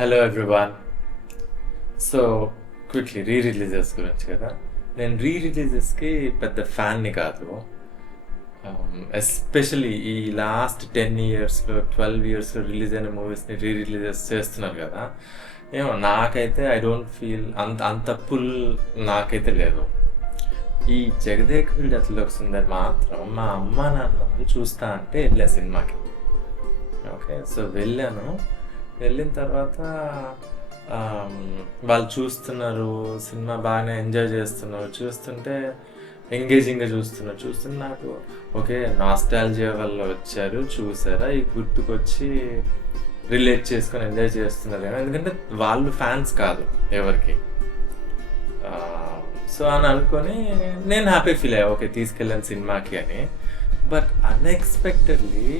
Hello everyone. So quickly releases గురించి కదా. నేను రిలీజెస్కి పెద్ద ఫ్యాన్ని కాదు. ఎస్పెషలీ ఈ లాస్ట్ 10 ఇయర్స్లో 12 ఇయర్స్లో రిలీజ్ అయిన మూవీస్ని రిలీజెస్ చేస్తున్నారు కదా. ఏమో నాకైతే ఐ డోంట్ ఫీల్ అంత పుల్ నాకైతే లేదు. ఈ జగదేక్ వీడి అతలోకి సుందర్ మాత్రం మా అమ్మ నాన్న వాళ్ళు చూస్తా అంటే వెళ్ళా సినిమాకి. ఓకే, సో వెళ్ళిన తర్వాత వాళ్ళు చూస్తున్నారు, సినిమా బాగానే ఎంజాయ్ చేస్తున్నారు, చూస్తుంటే ఎంగేజింగ్గా చూస్తుంటే నాకు ఓకే నాస్టాల్జియా వల్ల వచ్చారు, చూసారా, ఈ గుర్తుకొచ్చి రిలేట్ చేసుకొని ఎంజాయ్ చేస్తున్నారు కానీ ఎందుకంటే వాళ్ళు ఫ్యాన్స్ కాదు ఎవరికి. సో అని అనుకొని నేను హ్యాపీ ఫీల్ అయ్యా, ఓకే తీసుకెళ్ళాను సినిమాకి అని. బట్ అన్ఎక్స్పెక్టెడ్లీ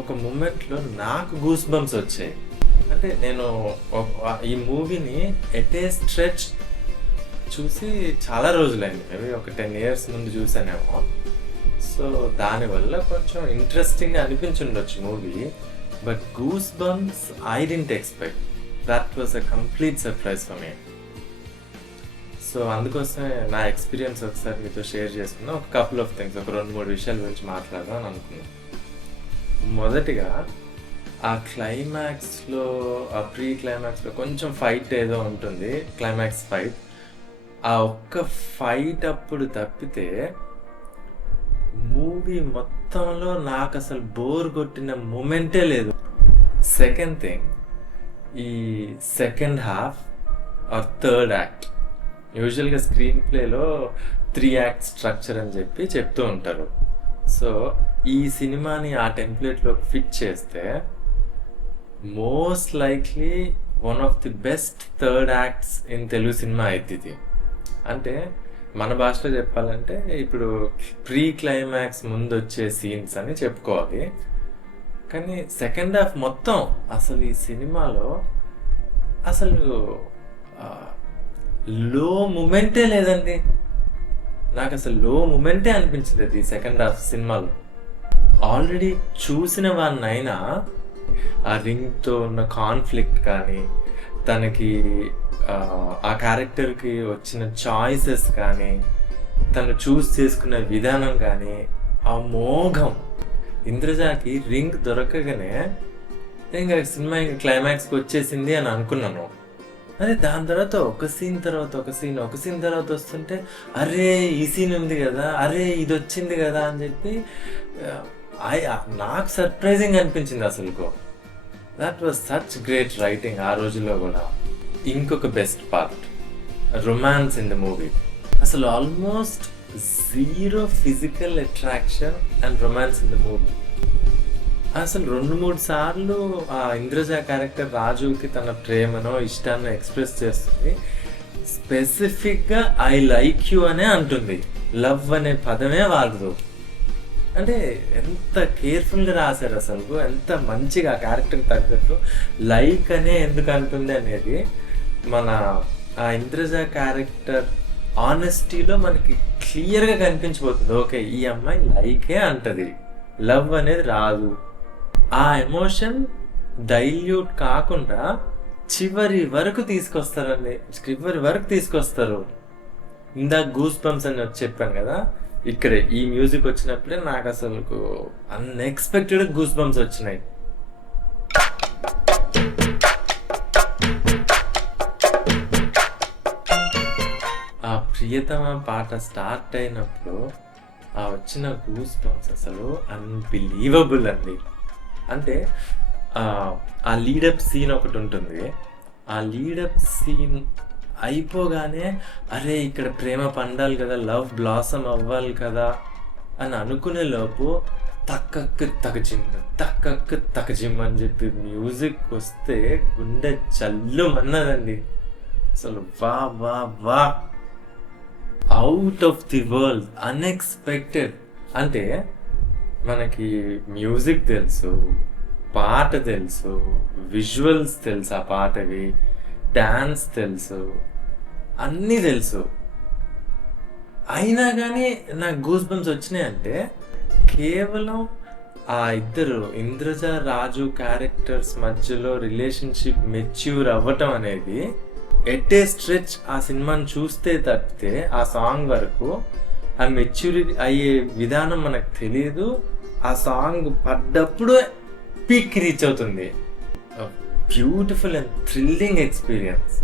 ఒక మూమెంట్లో నాకు గూస్ బంప్స్ వచ్చాయి. అంటే నేను ఈ మూవీని ఎట్ ఏ స్ట్రెచ్ చూసి చాలా రోజులైంది, మేబీ ఒక 10 ఇయర్స్ ముందు చూసానేమో. సో దానివల్ల కొంచెం ఇంట్రెస్టింగ్ అనిపించుండొచ్చు movie. But goosebumps I didn't expect. That was a complete surprise for me. So అందుకోసమే నా ఎక్స్పీరియన్స్ ఒకసారి మీతో షేర్ చేసుకున్నా. ఒక కపుల్ ఆఫ్ థింగ్స్, ఒక 2-3 విషయాల గురించి మాట్లాడదాం అని అనుకున్నాను. మొదటిగా ఆ క్లైమాక్స్లో, ఆ ప్రీ క్లైమాక్స్లో కొంచెం ఫైట్ ఏదో ఉంటుంది, క్లైమాక్స్ ఫైట్. ఆ ఒక్క ఫైట్ అప్పుడు తప్పితే మూవీ మొత్తంలో నాకు అసలు బోర్ కొట్టిన మూమెంటే లేదు. సెకండ్ థింగ్, ఈ second half or third act, యూజువల్గా స్క్రీన్ ప్లేలో 3 యాక్ట్ స్ట్రక్చర్ అని చెప్పి చెప్తూ ఉంటారు. సో ఈ సినిమాని ఆ టెంప్లెట్లో ఫిట్ చేస్తే most likely one of the best third acts in Telugu cinema అవుతుంది. అంటే మన భాషలో చెప్పాలంటే ఇప్పుడు ప్రీ క్లైమాక్స్ ముందు వచ్చే సీన్స్ అని చెప్పుకోవాలి. కానీ సెకండ్ హాఫ్ మొత్తం అసలు ఈ సినిమాలో అసలు లో మూమెంటే లేదండి. నాకు అసలు లో మూమెంటే అనిపించలేదు ఈ సెకండ్ హాఫ్ సినిమాలో. ఆల్రెడీ చూసిన వాడినైనా ఆ రింగ్తో ఉన్న కాన్ఫ్లిక్ట్ కానీ, తనకి ఆ క్యారెక్టర్కి వచ్చిన చాయిసెస్ కానీ, తను చూస్ చేసుకున్న విధానం కానీ, ఆ మోఘం. ఇంద్రజాకి రింగ్ దొరకగానే ఇంకా సినిమా ఇంకా క్లైమాక్స్కి వచ్చేసింది అని అనుకున్నాను. అరే దాని తర్వాత ఒక సీన్ తర్వాత వస్తుంటే అరే ఈ సీన్ ఉంది కదా, అరే ఇది వచ్చింది కదా అని చెప్పి నాకు సర్ప్రైజింగ్ అనిపించింది అసలుకు. That was such great writing ఆ రోజుల్లో కూడా. ఇంకొక best part, romance in the movie. అసలు almost 0 physical attraction and romance in the movie. అసలు 2-3 సార్లు ఆ ఇంద్రజ క్యారెక్టర్ రాజుకి తన ప్రేమనో ఇష్టాన్ని ఎక్స్ప్రెస్ చేస్తుంది. స్పెసిఫిక్గా ఐ లైక్ యూ అనే అంటుంది, లవ్ అనే పదమే వాడదు. అంటే ఎంత కేర్ఫుల్గా రాశారు అసలు, ఎంత మంచిగా ఆ క్యారెక్టర్కి తగ్గట్టు లైక్ అనే ఎందుకు అంటుంది అనేది మన ఆ ఇంద్రజ క్యారెక్టర్ ఆనెస్టీలో మనకి క్లియర్గా కనిపించిపోతుంది. ఓకే ఈ అమ్మాయి లైకే అంటది, లవ్ అనేది రాదు. ఆ ఎమోషన్ డైల్యూట్ కాకుండా చివరి వరకు తీసుకొస్తారు. ఇందాక గూస్ బంప్స్ అని చెప్పాను కదా, ఇక్కడే ఈ మ్యూజిక్ వచ్చినప్పుడే నాకు అసలు అన్ఎక్స్పెక్టెడ్ గూస్ బంప్స్ వచ్చినాయి. ఆ ప్రియతమ పాట స్టార్ట్ అయినప్పుడు ఆ వచ్చిన గూస్ బంప్స్ అసలు అన్బిలీవబుల్ అండి. అంటే ఆ లీడప్ సీన్ ఒకటి ఉంటుంది, ఆ లీడప్ సీన్ అయిపోగానే అరే ఇక్కడ ప్రేమ పండాలి కదా, లవ్ బ్లాసమ్ అవ్వాలి కదా అని అనుకునే లోపు తక్కక్కు తకజిమ్ అని చెప్పి మ్యూజిక్ వస్తే గుండె చల్లుమన్నదండి అసలు. వా వా వా, out of the world, unexpected. అంటే మనకి మ్యూజిక్ తెలుసు, పాట తెలుసు, విజువల్స్ తెలుసు, ఆ పాటవి డాన్స్ తెలుసు, అన్నీ తెలుసు. అయినా కానీ నాకు గూస్ బంప్స్ వచ్చినాయంటే కేవలం ఆ ఇద్దరు ఇంద్రజ రాజు క్యారెక్టర్స్ మధ్యలో రిలేషన్షిప్ మెచ్యూర్ అవ్వటం అనేది ఎట్ ఏ స్ట్రెచ్ ఆ సినిమాని చూస్తే తప్పితే ఆ సాంగ్ వరకు ఆ మెచ్యూరిటీ అయ్యే విధానం మనకు తెలియదు. ఆ సాంగ్ పడ్డప్పుడు పీక్ రీచ్ అవుతుంది. Beautiful and thrilling experience.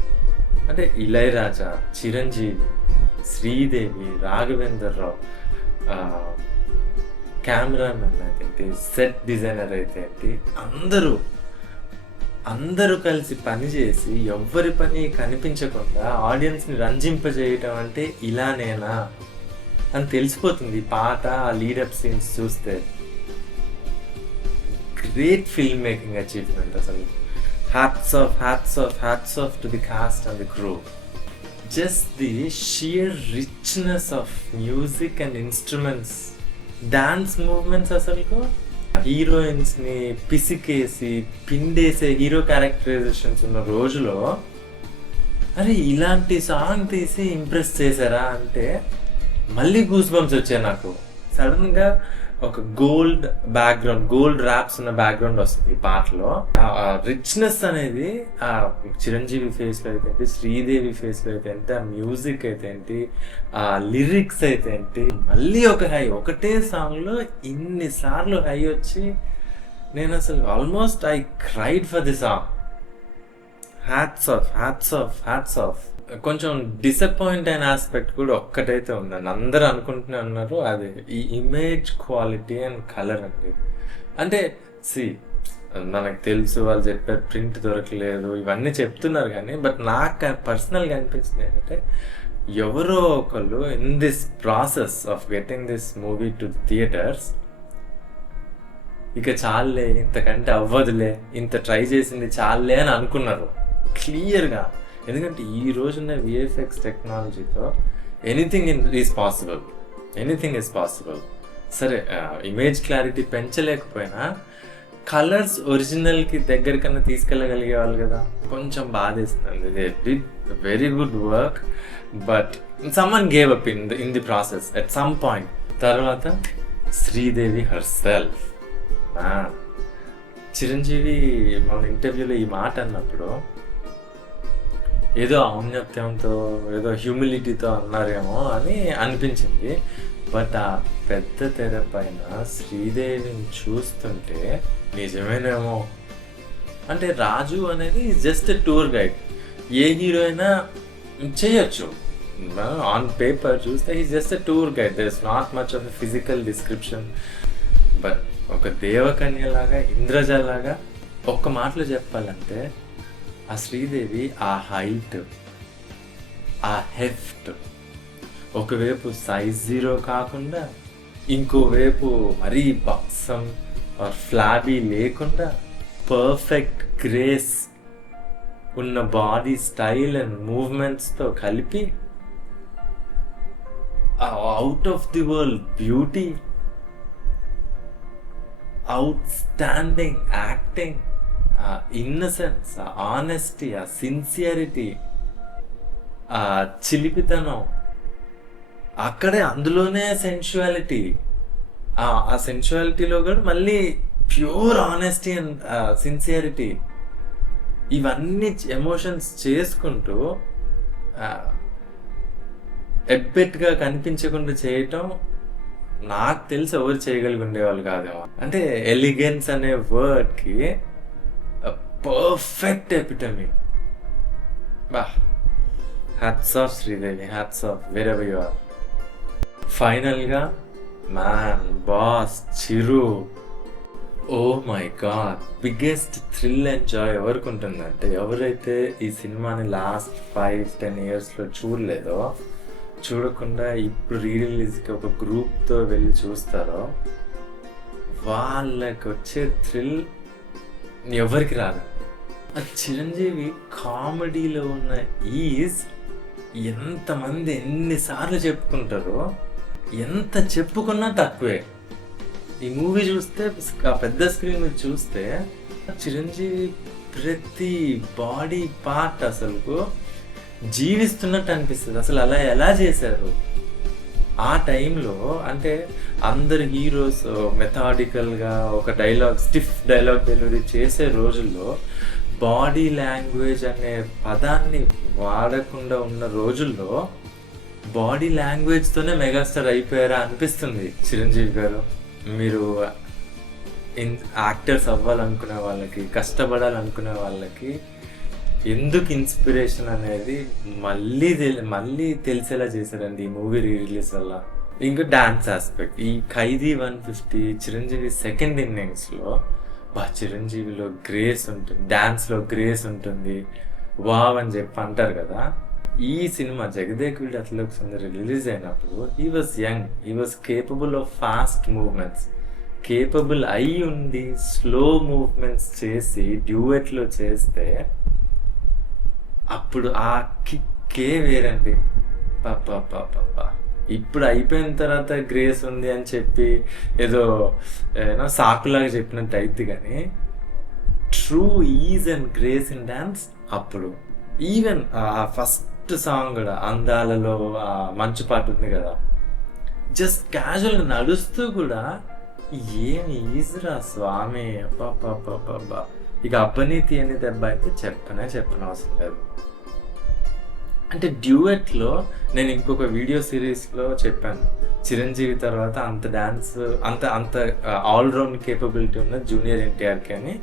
అంటే ఇళయరాజా, చిరంజీవి, శ్రీదేవి, రాఘవేందర్ రావు, కెమెరామెన్ అయితే, సెట్ డిజైనర్ అయితే అందరూ కలిసి పనిచేసి ఎవ్వరి పని కనిపించకుండా ఆడియన్స్ని రంజింపజేయటం అంటే ఇలానేనా అని తెలిసిపోతుంది పాట, ఆ లీడప్ సీన్స్ చూస్తే. గ్రేట్ ఫిల్మ్ మేకింగ్ అచీవ్మెంట్ అసలు. Hats off to the cost and the crew. Just the shear richness of music and instruments, dance movements. అసలు హీరోయిన్స్ ని పిసికేసి పిండేసే హీరో క్యారెక్టరైజేషన్స్ ఉన్న రోజులో అరే ఇలాంటి సాంగ్ తీసి ఇంప్రెస్ చేశారా అంటే మళ్ళీ గూస్ బంప్స్ వచ్చాయి నాకు. సడన్ గా ఒక గోల్డ్ ర్యాప్స్ ఉన్న బ్యాక్గ్రౌండ్ వస్తుంది ఈ పాటలో. ఆ రిచ్నెస్ అనేది ఆ చిరంజీవి ఫేస్ లో అయితే ఏంటి, శ్రీదేవి ఫేస్ లో అయితే ఏంటి, ఆ మ్యూజిక్ అయితే ఏంటి, ఆ లిరిక్స్ అయితే ఏంటి, మళ్ళీ ఒక హై. ఒకటే సాంగ్ లో ఇన్నిసార్లు హై వచ్చి నేను అసలు almost I cried for the song. Hats off. కొంచెం డిసప్పాయింట్ అయిన ఆస్పెక్ట్ కూడా ఒక్కటైతే ఉందండి. అందరూ అనుకుంటూనే ఉన్నారు, అది ఈ ఇమేజ్ క్వాలిటీ అండ్ కలర్ అండి. అంటే మనకు తెలుసు వాళ్ళు చెప్పారు ప్రింట్ దొరకలేదు ఇవన్నీ చెప్తున్నారు కానీ, బట్ నాకు పర్సనల్గా అనిపించింది ఏంటంటే ఎవరో ఒకళ్ళు in this process of getting this movie to theatres ఇక చాలే, ఇంతకంటే అవ్వదులే, ఇంత ట్రై చేసింది చాలే అని అనుకున్నారు క్లియర్గా. ఎందుకంటే ఈ రోజున్న విఎఫ్ఎక్స్ టెక్నాలజీతో ఎనీథింగ్ ఈజ్ పాసిబుల్. సరే ఇమేజ్ క్లారిటీ పెంచలేకపోయినా కలర్స్ ఒరిజినల్కి దగ్గరికన్నా తీసుకెళ్ళగలిగే వాళ్ళు కదా. కొంచెం బాధేస్తుంది. They did very good work but someone gave up in the process at some point. తర్వాత శ్రీదేవి హర్సెల్ఫ్. చిరంజీవి మన ఇంటర్వ్యూలో ఈ మాట అన్నప్పుడు ఏదో ఔన్నత్యంతో ఏదో హ్యూమిలిటీతో అన్నారేమో అని అనిపించింది. బట్ ఆ పెద్ద తెర పైన శ్రీదేవిని చూస్తుంటే నిజమేనేమో. అంటే రాజు అనేది జస్ట్ టూర్ గైడ్. ఏ హీరో అయినా చేయొచ్చు. ఆన్ పేపర్ చూస్తే is just tour guide. There is not much of a physical description. But ఒక దేవకన్యలాగా, ఇంద్రజలాగా ఒక్క మాటలో చెప్పాలంటే ఆ శ్రీదేవి ఆ హైట్, ఆ హెఫ్ట్, ఒకవైపు సైజ్ 0 కాకుండా ఇంకోవైపు మరీ బక్సం ఆర్ ఫ్లాబీ లేకుండా పర్ఫెక్ట్ గ్రేస్ ఉన్న బాడీ స్టైల్ అండ్ మూవ్మెంట్స్తో కలిపి out of the world beauty, out standing acting, ఆ ఇన్నసెన్స్, ఆ ఆనెస్టీ, ఆ సిన్సియరిటీ, ఆ చిలిపితనం, అక్కడే అందులోనే సెన్షువాలిటీ. ఆ సెన్షువాలిటీలో కూడా మళ్ళీ ప్యూర్ ఆనెస్టీ అండ్ సిన్సియరిటీ, ఇవన్నీ ఎమోషన్స్ చేసుకుంటూ ఎబ్బెట్గా కనిపించకుండా చేయటం నాకు తెలిసి ఎవరు చేయగలిగి ఉండేవాళ్ళు కాదేమో. అంటే ఎలిగెన్స్ అనే వర్డ్కి perfect epitome. Hats off Sridevi, hats off wherever you are. ఫైనల్గా boss Chiru, oh my god, biggest thrill and joy ఎవరికి ఉంటుందంటే ఎవరైతే ఈ సినిమాని లాస్ట్ 5-10 ఇయర్స్లో చూడలేదో, చూడకుండా ఇప్పుడు రిలీజ్కి ఒక గ్రూప్తో వెళ్ళి చూస్తారో వాళ్ళకి వచ్చే థ్రిల్ ఎవరికి రాదు. ఆ చిరంజీవి కామెడీలో ఉన్న ఈజ్ ఎంతమంది ఎన్నిసార్లు చెప్పుకుంటారో, ఎంత చెప్పుకున్నా తక్కువే. ఈ మూవీ చూస్తే, ఆ పెద్ద స్క్రీన్ మీద చూస్తే చిరంజీవి ప్రతి బాడీ పార్ట్ అసలు జీవిస్తున్నట్టు అనిపిస్తుంది. అసలు అలా ఎలా చేశారు? ఆ టైంలో అంటే అందరు హీరోస్ మెథాడికల్గా ఒక స్టిఫ్ డైలాగ్ డెలివరీ చేసే రోజుల్లో బాడీ లాంగ్వేజ్ అనే పదాన్ని వాడకుండా ఉన్న రోజుల్లో బాడీ లాంగ్వేజ్తోనే మెగాస్టార్ అయిపోయారా అనిపిస్తుంది చిరంజీవి గారు. మీరు యాక్టర్స్ అవ్వాలనుకునే వాళ్ళకి, కష్టపడాలనుకునే వాళ్ళకి ఎందుకు ఇన్స్పిరేషన్ అనేది మళ్ళీ తెలిసేలా చేశారండి ఈ మూవీ రిలీజ్ వల్ల. ఇంకా డాన్స్ ఆస్పెక్ట్, ఈ ఖైదీ 150 చిరంజీవి సెకండ్ ఇన్నింగ్స్లో చిరంజీవిలో గ్రేస్ ఉంటుంది, డాన్స్లో గ్రేస్ ఉంటుంది, వావ్ అని చెప్పి అంటారు కదా. ఈ సినిమా జగదేక్ వీరుడు అతిలోక సుందరి రిలీజ్ అయినప్పుడు he was young, he was capable of fast movements, capable అయి ఉండి స్లో మూవ్మెంట్స్ చేసి డ్యూయెట్లో చేస్తే అప్పుడు ఆ కిక్కే వేరండి. పాపా ఇప్పుడు అయిపోయిన తర్వాత గ్రేస్ ఉంది అని చెప్పి ఏదో సాకులాగా చెప్పినట్టు అయితే, కానీ true is and grace in dance అప్పుడు. ఈవెన్ ఆ ఫస్ట్ సాంగ్ కూడా అందాలలో మంచు పాట ఉంది కదా, జస్ట్ క్యాజువల్గా నడుస్తూ కూడా ఏమి ఈజరా స్వామి. అబ్బా ఇక అపనీతి అనే దెబ్బ అయితే చెప్పనవసరం లేదు. అంటే డ్యూయెట్లో నేను ఇంకొక వీడియో సిరీస్లో చెప్పాను, చిరంజీవి తర్వాత అంత డాన్స్ అంత ఆల్రౌండ్ కేపబిలిటీ ఉన్న జూనియర్ ఎన్టీఆర్కి అని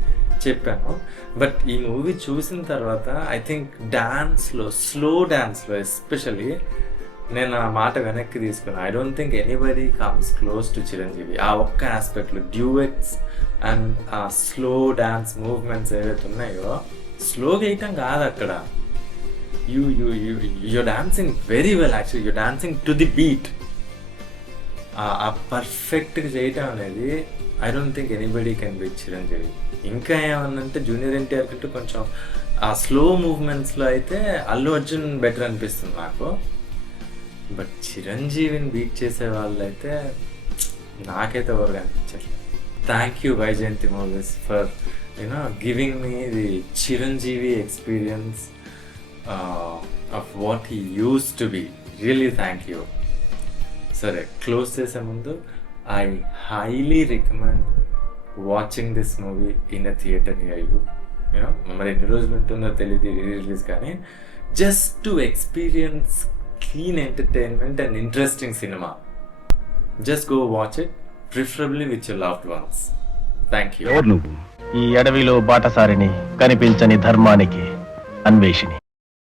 చెప్పాను. బట్ ఈ మూవీ చూసిన తర్వాత ఐ థింక్ స్లో డాన్స్లో ఎస్పెషలీ నేను ఆ మాట వెనక్కి తీసుకున్నాను. I don't think anybody comes close to Chiranjeevi. ఆ ఒక్క ఆస్పెక్ట్లో డ్యూయెట్స్ అండ్ ఆ స్లో డాన్స్ మూవ్మెంట్స్ ఏవైతే ఉన్నాయో, స్లోగా వేయటం కాదు అక్కడ, you're dancing very well actually, you're dancing to the beat. ఆ పర్ఫెక్ట్గా చేయటం అనేది I don't think anybody can beat Chiranjeevi. ఇంకా ఏమన్నంటే జూనియర్ ఎన్టీఆర్ కంటే కొంచెం ఆ స్లో మూవ్మెంట్స్లో అయితే అల్లు అర్జున్ బెటర్ అనిపిస్తుంది నాకు. బట్ చిరంజీవిని బీట్ చేసే వాళ్ళు అయితే నాకైతే ఎవరు అనిపించారు. Thank you Vyjayanthi movies for giving me the Chiranjeevi experience of what he used to be. Really thank you. సరే, క్లోజ్ చేసే ముందు I highly recommend watching this movie in a theater near you. మరి ఎన్ని రోజులు ఉంటుందో తెలియదు రిలీజ్, కానీ just to experience clean entertainment and interesting cinema. Just go watch it, preferably with your loved ones. Thank you. నువ్వు ఈ అడవిలో బాటసారిని, కనిపించని ధర్మానికి అన్వేషిని.